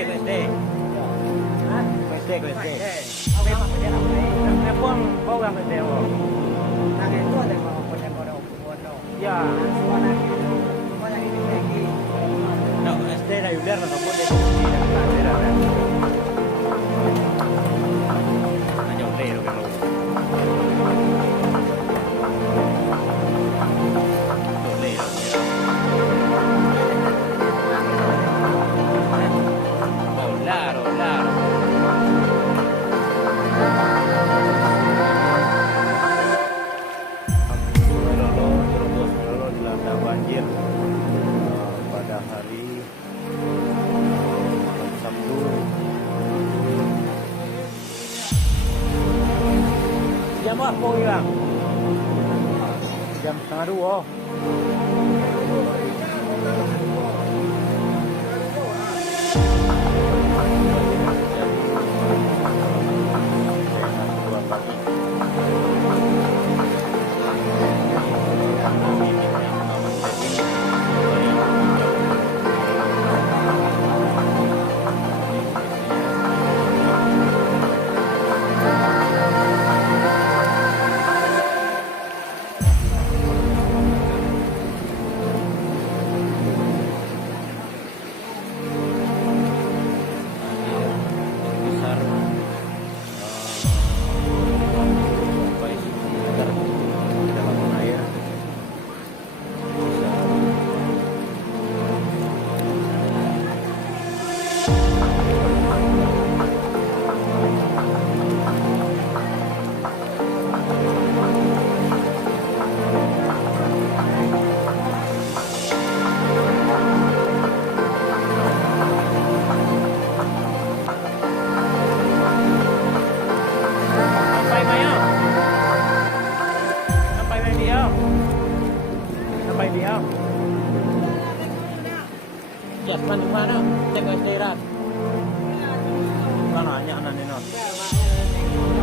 SD. Hah? SD. Oke, Pak, dia apa nih? Telepon kau yang SD. Nang itu ada mau punya kono kono. Ya. Suara itu, mau yang ini lagi. No, SD na yular na kapon de tidak ada. Hanya ulero kan. Claro. Lolo dilanda banjir pada hari Sabtu. Jam apa hilang? Jam setengah dua. Jasman mana? Cek SD rat. Mana nanya anak ini.